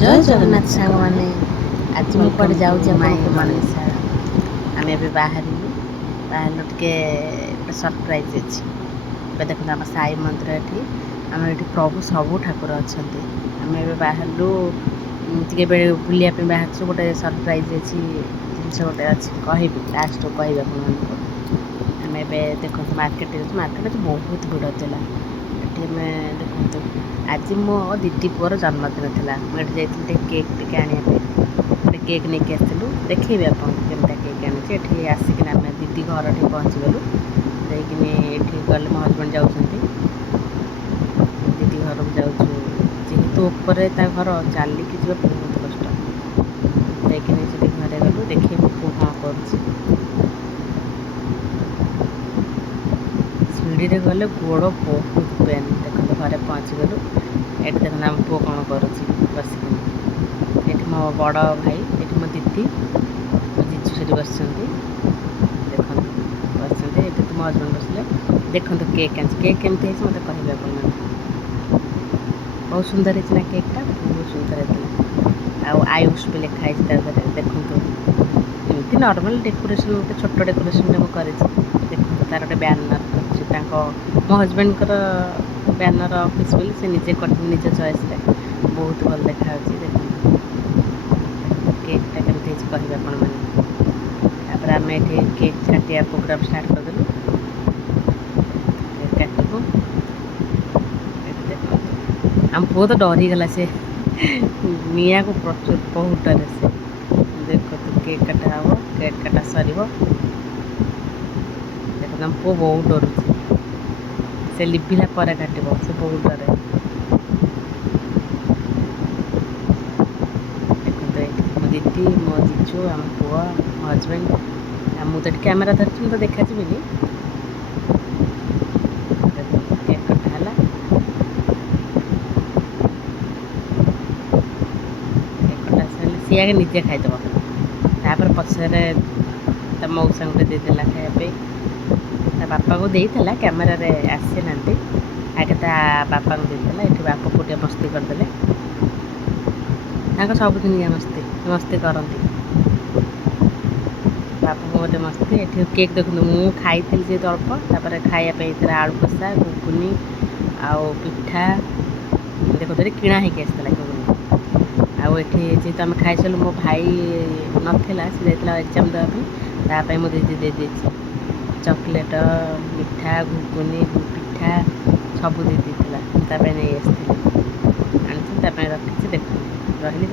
ଜୟ ଜଗନ୍ନାଥ ସାଙ୍ଗମାନେ। ଆଜି ମୁଁ କୁଆଡ଼େ ଯାଉଛି ଆପଣଙ୍କୁ ଜଣେଇବି। ଆମେ ଏବେ ବାହାରିଲୁ ଟିକେ ଗୋଟେ ସରପ୍ରାଇଜ୍ ଅଛି। ଏବେ ଦେଖନ୍ତୁ ଆମ ସାଇ ମନ୍ଦିର ଏଠି, ଆମର ଏଠି ପ୍ରଭୁ ସବୁ ଠାକୁର ଅଛନ୍ତି। ଆମେ ଏବେ ବାହାରିଲୁ ଟିକେ ଏବେ ବୁଲିବା ପାଇଁ ବାହାରିଛୁ। ଗୋଟେ ସରପ୍ରାଇଜ୍ ଅଛି, ଜିନିଷ ଗୋଟେ ଅଛି, କହିବି ଲାଷ୍ଟକୁ କହିବି ଆପଣମାନଙ୍କୁ। ଆମେ ଏବେ ଦେଖନ୍ତୁ ମାର୍କେଟରେ ଯାଉଛୁ। ମାର୍କେଟରେ ବହୁତ ଭିଡ଼ ଥିଲା। ଏଠି ଆମେ ଦେଖନ୍ତୁ ଆଜି ମୋ ଦିଦି ପୁଅର ଜନ୍ମଦିନ ଥିଲା। ମୁଁ ଏଠି ଯାଇଥିଲି କେକ୍ ଟିକେ ଆଣିବା ପାଇଁ। ଗୋଟେ କେକ୍ ନେଇକି ଆସିଥିଲୁ, ଦେଖେଇବି ଆପଣଙ୍କୁ କେମିତିଆ କେକ୍ ଆଣିଛି। ଏଠି ଆସିକିନା ଆମେ ଦିଦି ଘର ଟିକେ ପହଞ୍ଚିଗଲୁ। ଯାଇକିନି ଏଠି ଗଲେ ମୋ ହଜବେଣ୍ଡ ଯାଉଛନ୍ତି, ଦିଦି ଘରକୁ ଯାଉଛୁ। ଯେହେତୁ ଉପରେ ତା ଘର, ଚାଲିକି ଯିବା ବହୁତ କଷ୍ଟ। ଯାଇକିନି ସେଠି ଘରେ ଗଲୁ, ଦେଖେଇବି ପୁଅ କ'ଣ କରୁଛି। ସିଡ଼ିରେ ଗଲେ ଗୋଡ଼ ବହୁତ ପେନ୍। ଦେଖନ୍ତୁ ଘରେ ପହଞ୍ଚିଗଲୁ। ଏଠି ଦେଖନ୍ତୁ ଆମ ପୁଅ କ'ଣ କରୁଛି ବସିକିନି। ଏଠି ମୋ ବଡ଼ ଭାଇ, ଏଠି ମୋ ଦିଦି, ମୋ ଜିଜୁ ସେଠି ବସିଛନ୍ତି। ଦେଖନ୍ତୁ ବସିଛନ୍ତି, ଏଠି ତ ମୋ ହଜବେଣ୍ଡ ବସିଲେ। ଦେଖନ୍ତୁ କେକ୍ ଆଣିଛି। କେକ୍ କେମିତି ହେଇଛି ମୋତେ କହିବେ ଆପଣମାନେ। ବହୁତ ସୁନ୍ଦର ହେଇଛି ନା କେକ୍ଟା, ବହୁତ ସୁନ୍ଦର ହେଇଥିଲା। ଆଉ ଆୟୁଷ ବି ଲେଖା ହେଇଛି ତା ଦେହରେ। ଦେଖନ୍ତୁ ଏମିତି ନର୍ମାଲ୍ ଡେକୋରେସନ୍, ଗୋଟେ ଛୋଟ ଡେକୋରେସନ୍ଟେ ମୁଁ କରିଛି। ଦେଖନ୍ତୁ ତାର ଗୋଟେ ବ୍ୟାନର୍ କରିଛି, ମୋ ହଜବେଣ୍ଡଙ୍କର ବ୍ୟାନର୍ ଅଫିସ୍ ବୋଲି ସେ ନିଜେ କରିଛନ୍ତି ନିଜ ଚଏସ୍ରେ। ବହୁତ ଭଲ ଦେଖାଯାଉଛି। ଦେଖନ୍ତୁ କେକ୍ଟା କେମିତି ହେଇଛି କହିବେ ଆପଣମାନେ। ତାପରେ ଆମେ ଏଠି କେକ୍ କାଟିବା ପ୍ରୋଗ୍ରାମ୍ ଷ୍ଟାର୍ଟ କରିଦେଲୁ। କେକ୍ କାଟିବୁ। ଏଠି ଦେଖନ୍ତୁ ଆମ ପୁଅ ତ ଡରିଗଲା, ସେ ନିଆଁକୁ ପ୍ରଚୁର ବହୁତ ଡରେ ସେ। ଦେଖନ୍ତୁ କେକ୍ କାଟା ହେବ, କେକ୍ କାଟା ସରିବ। ଦେଖନ୍ତୁ ଆମ ପୁଅ ବହୁତ ଡରୁଛି, ସେ ଲିଭିଲା ପରେ କାଟିବ, ସେ ବହୁତ ଡରେ। ଦେଖନ୍ତୁ ଏଇଠି ମୋ ଦିଦି, ମୋ ଜିଜୁ, ଆମ ପୁଅ, ମୋ ହଜବେଣ୍ଡ। ଆଉ ମୁଁ ତ ଏଠି କ୍ୟାମେରା ଧରିଛି, ମୁଁ ତ ଦେଖାଯିବିନି। ଦେଖନ୍ତୁ କେକ୍ କଟା ହେଲା। କେକ୍ କଟା ସରିଲେ ସିଏ ଆଗେ ନିଜେ ଖାଇଦେବ, ତାପରେ ପଛରେ ତା ମଉସାଙ୍କୁ ଟିକେ ଦେଇଦେଲା ଖାଇବା ପାଇଁ। ତା ବାପାକୁ ଦେଇଥିଲା, କ୍ୟାମେରାରେ ଆସିନାହାନ୍ତି। ଆଗେ ତା ବାପାଙ୍କୁ ଦେଇଥିଲା। ଏଠି ବାପ ପୁଅ ଟିକେ ମସ୍ତି କରିଦେଲେ। ତାଙ୍କ ସବୁଦିନ ମସ୍ତି କରନ୍ତି। ବାପ ପୁଅ ଗୋଟେ ମସ୍ତି। ଏଠି କେକ୍ ଦେଖନ୍ତୁ ମୁଁ ଖାଇଥିଲି ଯେହେତୁ ଅଳ୍ପ, ତାପରେ ଖାଇବା ପାଇଁ ଏଥିରେ ଆଳୁ କଷା, ଘୁଗୁନି ଆଉ ପିଠା। ଦେଖନ୍ତୁ ଏଠି କିଣା ହେଇକି ଆସିଥିଲା ଘୁଗୁନି। ଆଉ ଏଠି ଯେହେତୁ ଆମେ ଖାଇସାରିଲୁ, ମୋ ଭାଇ ନଥିଲା, ସେ ଯାଇଥିଲା ଏକ୍ଜାମ୍ ଦେବା ପାଇଁ। ତା ପାଇଁ ମୁଁ ଦିଦି ଦେଇଦେଇଛି ଚକୋଲେଟ୍, ମିଠା, ଘୁଗୁନି, ପିଠା ସବୁ ଦେଇଦେଇଥିଲା। ତା ପାଇଁ ନେଇ ଆସିଥିଲି, ଆଣିଥିଲି ତା ପାଇଁ ରଖିଛି। ଦେଖନ୍ତୁ ରହିଲି।